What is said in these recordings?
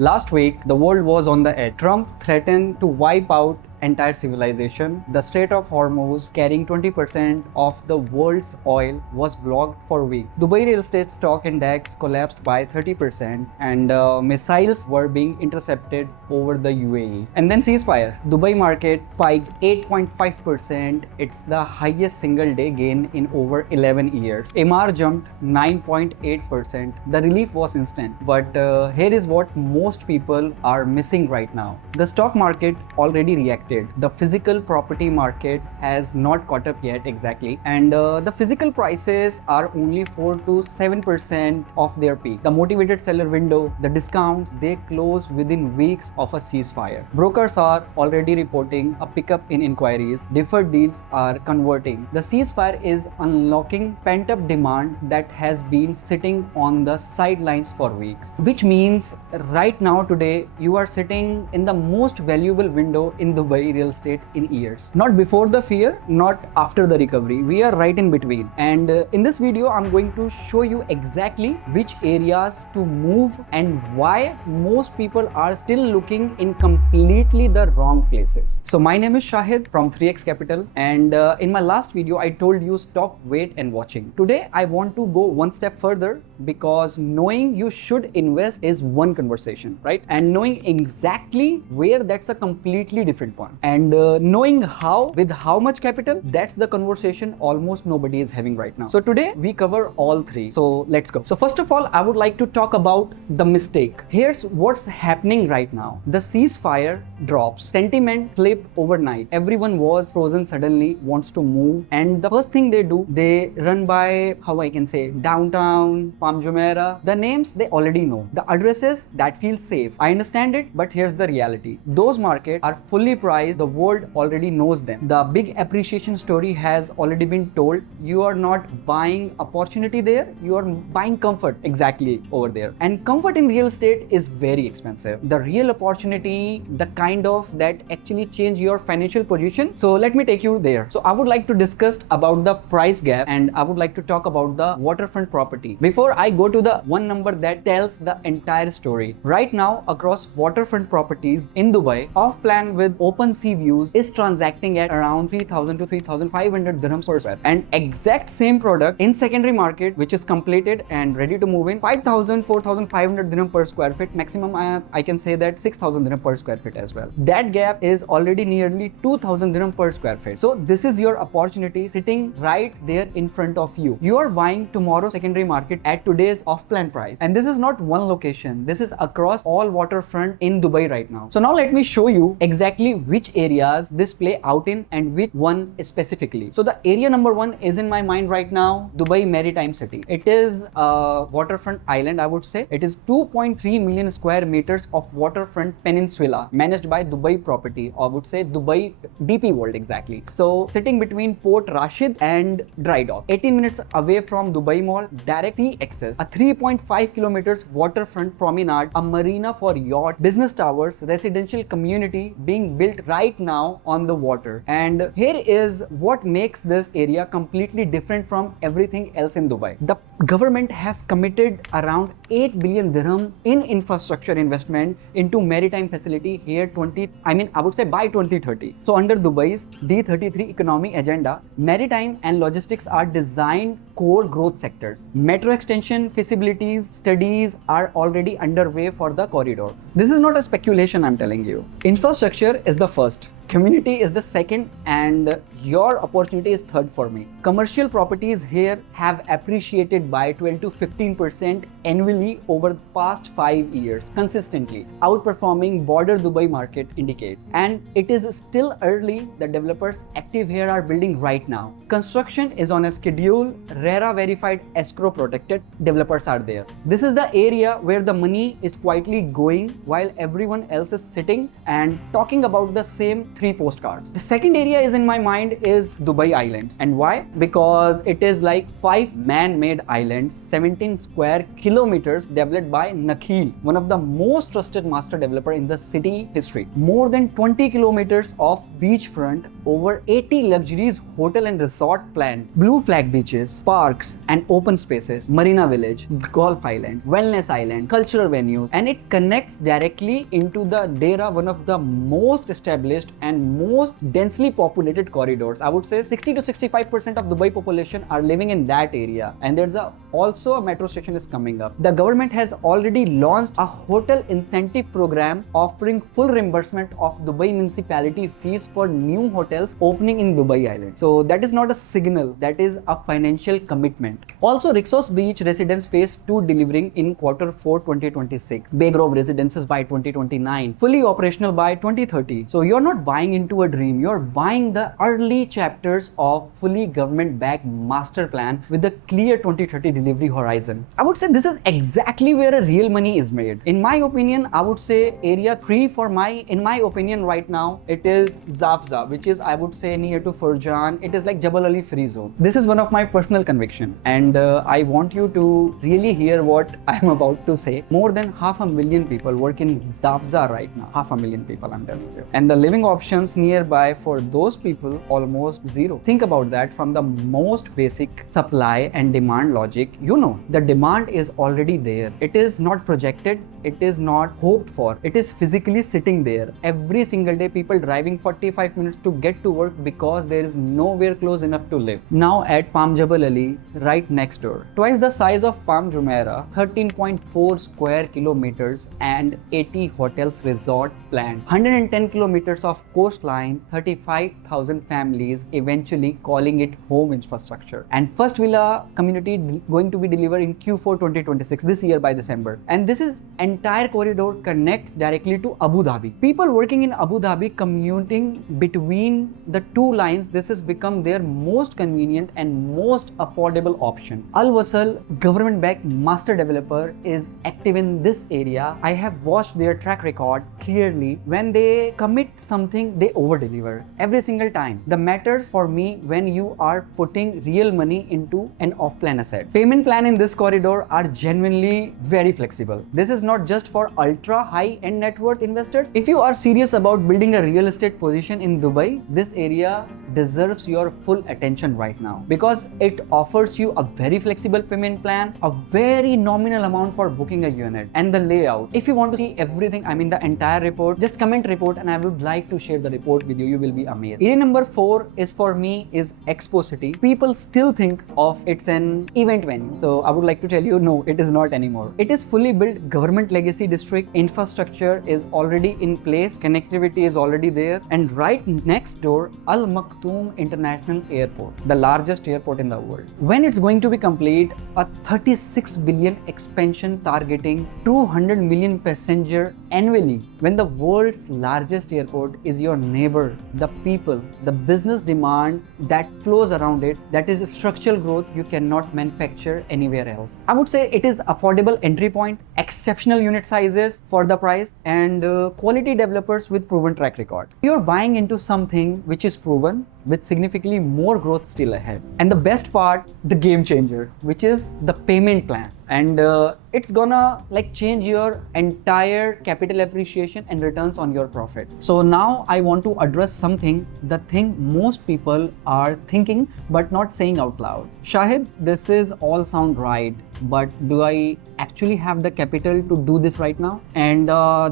Last week, the world was on the edge. Trump threatened to wipe out entire civilization. The Strait of Hormuz, carrying 20% of the world's oil, was blocked for weeks. Dubai real estate stock index collapsed by 30%, and missiles were being intercepted over the UAE. And then ceasefire. Dubai market spiked 8.5%. It's the highest single day gain in over 11 years. MR jumped 9.8%. The relief was instant. But here is what most people are missing right now. The stock market already reacted. The physical property market has not caught up yet exactly, and the physical prices are only 4 to 7% of their peak. The motivated seller window, the discounts, they close within weeks of a ceasefire. Brokers are already reporting a pickup in inquiries. Deferred deals are converting. The ceasefire is unlocking pent-up demand that has been sitting on the sidelines for weeks, which means right now today you are sitting in the most valuable window in Dubai real estate in years. Not before the fear, not after the recovery. We are right in between. And in this video, I'm going to show you exactly which areas to move and why most people are still looking in completely the wrong places. So my name is Shahid from 3x Capital, and in my last video, I told you stop, wait and watching. Today, I want to go one step further, because knowing you should invest is one conversation, right? And knowing exactly where, that's a completely different one. And knowing how, with how much capital, that's the conversation almost nobody is having right now. So today we cover all three. So let's go. So first of all, I would like to talk about the mistake. Here's what's happening right now. The ceasefire drops. Sentiment flip overnight. Everyone was frozen suddenly, wants to move. And the first thing they do, they run by, how I can say, downtown, Jumeirah. The names they already know. The addresses that feel safe. I understand it, but here's the reality. Those markets are fully priced. The world already knows them. The big appreciation story has already been told. You are not buying opportunity there, you are buying comfort exactly over there. And comfort in real estate is very expensive. The real opportunity, the kind of that actually change your financial position. So let me take you there. So I would like to discuss about the price gap, and I would like to talk about the waterfront property. Before I go to the one number that tells the entire story. Right now, across waterfront properties in Dubai, off plan with open sea views is transacting at around 3,000 to 3,500 dirhams per square. And exact same product in secondary market, which is completed and ready to move in, 5,000, 4,500 dirham per square feet. Maximum, I can say that 6,000 dirham per square feet as well. That gap is already nearly 2,000 dirham per square feet. So this is your opportunity sitting right there in front of you. You are buying tomorrow's secondary market at today's off-plan price. And this is not one location. This is across all waterfront in Dubai right now. So now let me show you exactly which areas this play out in and which one specifically. So the area number one is in my mind right now, Dubai Maritime City. It is a waterfront island, I would say. It is 2.3 million square meters of waterfront peninsula managed by Dubai Property, or I would say Dubai DP World exactly. So sitting between Port Rashid and Dry Dock, 18 minutes away from Dubai Mall, direct sea access, a 3.5 kilometers waterfront promenade, a marina for yacht, business towers, residential community being built right now on the water. And here is what makes this area completely different from everything else in Dubai. The government has committed around 8 billion dirham in infrastructure investment into maritime facility here I would say by 2030. So under Dubai's D33 economy agenda, maritime and logistics are designed core growth sectors. Metro extension feasibilities studies are already underway for the corridor. This is not a speculation, I'm telling you. Infrastructure is the first. Community is the second, and your opportunity is third for me. Commercial properties here have appreciated by 12 to 15% annually over the past 5 years, consistently, outperforming border Dubai market indicates. And it is still early. The developers active here are building right now. Construction is on a schedule. RERA verified escrow protected developers are there. This is the area where the money is quietly going while everyone else is sitting and talking about the same 3 postcards. The second area is in my mind is Dubai Islands. And why? Because it is like 5 man-made islands, 17 square kilometers developed by Nakheel, one of the most trusted master developer in the city history. More than 20 kilometers of beachfront, over 80 luxuries hotel and resort planned, blue flag beaches, parks and open spaces, marina village, golf islands, wellness island, cultural venues, and it connects directly into the Dera, one of the most established and most densely populated corridors. I would say 60 to 65% of Dubai population are living in that area, and there's also a metro station is coming up. The government has already launched a hotel incentive program offering full reimbursement of Dubai municipality fees for new hotels opening in Dubai Island. So that is not a signal, that is a financial commitment. Also, Rixos Beach Residence Phase 2 delivering in Q4 2026. Bay Grove Residences by 2029. Fully operational by 2030. So you're not buying into a dream, you're buying the early chapters of fully government-backed master plan with a clear 2030 delivery horizon. I would say this is exactly where a real money is made. In my opinion, I would say area 3 in my opinion right now, it is Zafza, which is I would say near to Furjan. It is like Jabal Ali free zone. This is one of my personal conviction, and I want you to really hear what I'm about to say. More than 500,000 people work in Zafza right now. 500,000 people, I'm telling you. And the living options nearby for those people almost zero. Think about that from the most basic supply and demand logic. You know, the demand is already there. It is not projected. It is not hoped for. It is physically sitting there. Every single day, people driving 45 minutes to get to work because there is nowhere close enough to live. Now at Palm Jabal Ali, right next door, twice the size of Palm Jumeirah, 13.4 square kilometers and 80 hotels resort planned. 110 kilometers of coastline, 35,000 families eventually calling it home infrastructure. And first villa community going to be delivered in Q4 2026, this year by December. And this is entire corridor connects directly to Abu Dhabi. People working in Abu Dhabi commuting between the two lines, this has become their most convenient and most affordable option. Al Wasl, government-backed master developer, is active in this area. I have watched their track record clearly. When they commit something, they over-deliver every single time. The matters for me when you are putting real money into an off-plan asset. Payment plan in this corridor are genuinely very flexible. This is not just for ultra high-end net worth investors. If you are serious about building a real estate position in Dubai, this area deserves your full attention right now because it offers you a very flexible payment plan, a very nominal amount for booking a unit, and the layout. If you want to see everything, I mean the entire report, just comment report and I would like to share the report with you. You will be amazed. Area number 4 is for me is Expo City. People still think of it's an event venue. So I would like to tell you, no, it is not anymore. It is fully built government legacy district. Infrastructure is already in place. Connectivity is already there. And right next door, Al Maktoum International Airport, the largest airport in the world. When it's going to be complete, a 36 billion expansion targeting 200 million passenger annually. When the world's largest airport is your neighbor, the people, the business demand that flows around it, that is structural growth you cannot manufacture anywhere else. I would say it is affordable entry point, exceptional unit sizes for the price, and quality developers with proven track record. You're buying into something which is proven with significantly more growth still ahead. And the best part, the game changer, which is the payment plan. And it's gonna like change your entire capital appreciation and returns on your profit. So now I want to address something, the thing most people are thinking but not saying out loud. Shahid, this is all sound right, but do I actually have the capital to do this right now? And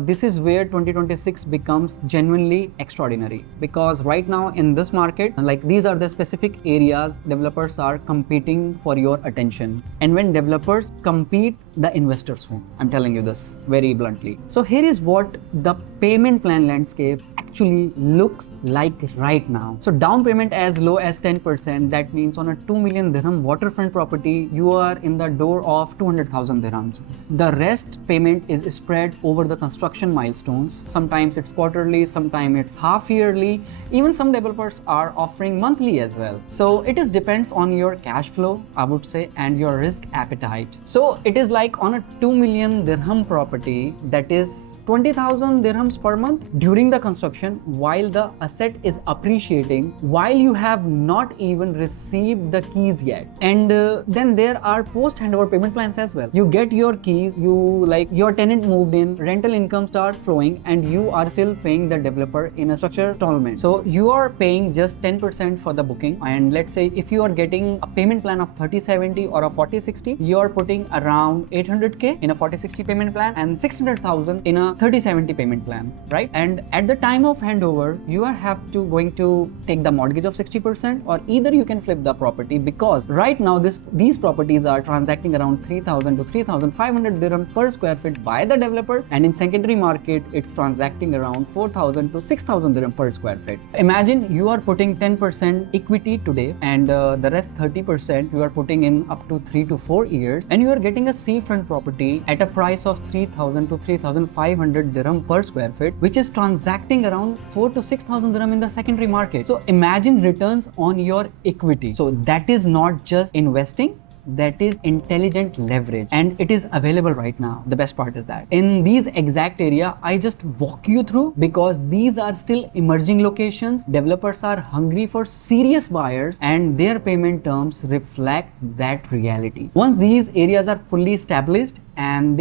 this is where 2026 becomes genuinely extraordinary, because right now in this market, like these are the specific areas developers are competing for your attention. And when developers compete, the investors win. I'm telling you this very bluntly. So here is what the payment plan landscape actually looks like right now. So down payment as low as 10%, that means on a 2 million dirham waterfront property, you are in the door of 200,000 dirhams. The rest payment is spread over the construction milestones. Sometimes it's quarterly, sometimes it's half yearly. Even some developers are offering monthly as well. So it is depends on your cash flow, I would say, and your risk appetite. So it is like on a 2 million dirham property, that is 20,000 dirhams per month during the construction while the asset is appreciating, while you have not even received the keys yet. And then there are post handover payment plans as well. You get your keys, your tenant moved in, rental income starts flowing, and you are still paying the developer in a structured installment. So you are paying just 10% for the booking, and let's say if you are getting a payment plan of 30/70 or a 40/60, you are putting around 800k in a 40/60 payment plan and 600,000 in a 30/70 payment plan, right? And at the time of handover, you are going to take the mortgage of 60%, or either you can flip the property, because right now these properties are transacting around 3,000 to 3,500 dirham per square feet by the developer, and in secondary market it's transacting around 4,000 to 6,000 dirham per square feet. Imagine you are putting 10% equity today, and the rest 30% you are putting in up to 3 to 4 years, and you are getting a seafront property at a price of 3,000 to 3,500 dirham per square feet, which is transacting around 4 to 6,000 dirham in the secondary market. So imagine returns on your equity. So that is not just investing, that is intelligent leverage, and it is available right now. The best part is that in these exact area I just walk you through, because these are still emerging locations. Developers are hungry for serious buyers, and their payment terms reflect that reality. Once these areas are fully established, and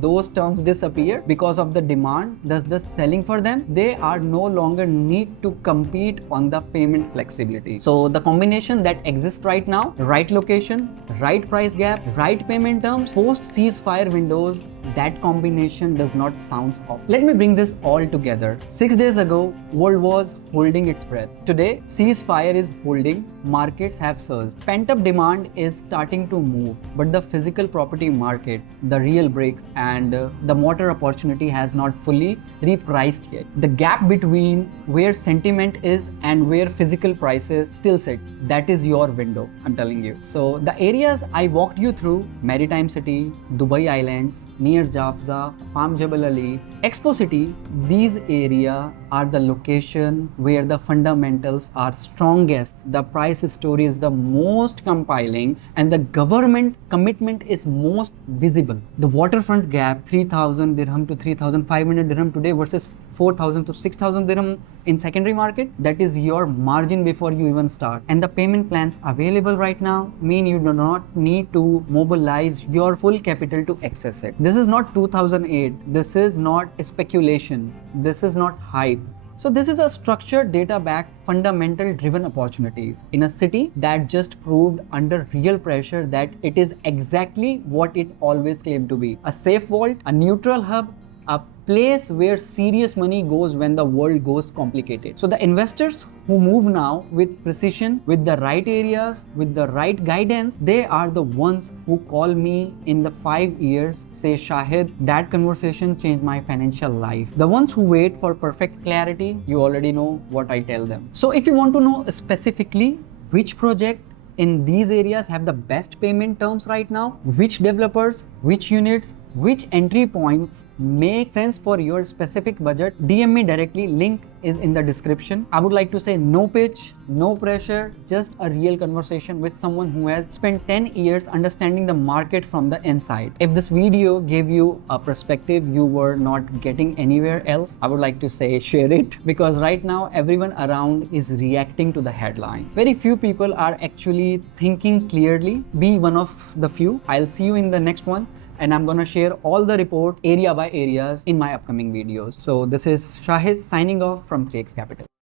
those terms disappear because of the demand, thus the selling for them, they are no longer need to compete on the payment flexibility. So the combination that exists right now, right location, right price gap, right payment terms, post ceasefire windows, that combination does not sound off. Let me bring this all together. 6 days ago, world was holding its breath. Today, ceasefire is holding, markets have surged. Pent-up demand is starting to move, but the physical property market, the real bricks, and the mortar opportunity has not fully repriced yet. The gap between where sentiment is and where physical prices still sit, that is your window, I'm telling you. So the areas I walked you through, Maritime City, Dubai Islands, near Jafza, Palm Jebel Ali, Expo City, these areas are the location where the fundamentals are strongest, the price story is the most compelling, and the government commitment is most visible. The waterfront gap, 3,000 dirham to 3,500 dirham today versus 4,000 to 6,000 dirham in secondary market, that is your margin before you even start. And the payment plans available right now mean you do not need to mobilize your full capital to access it. This is not 2008, this is not speculation, this is not hype. So this is a structured, data-backed, fundamental-driven opportunities in a city that just proved under real pressure that it is exactly what it always claimed to be. A safe vault, a neutral hub, a place where serious money goes when the world goes complicated. So the investors who move now with precision, with the right areas, with the right guidance, they are the ones who call me in the 5 years, say, Shahid, that conversation changed my financial life. The ones who wait for perfect clarity, you already know what I tell them. So if you want to know specifically which project in these areas have the best payment terms right now, which developers, which units, which entry points make sense for your specific budget, DM me directly, link is in the description. I would like to say no pitch, no pressure, just a real conversation with someone who has spent 10 years understanding the market from the inside. If this video gave you a perspective you were not getting anywhere else, I would like to say share it, because right now everyone around is reacting to the headlines. Very few people are actually thinking clearly. Be one of the few. I'll see you in the next one, and I'm gonna share all the reports area by areas in my upcoming videos. So this is Shahid signing off from 3x Capital.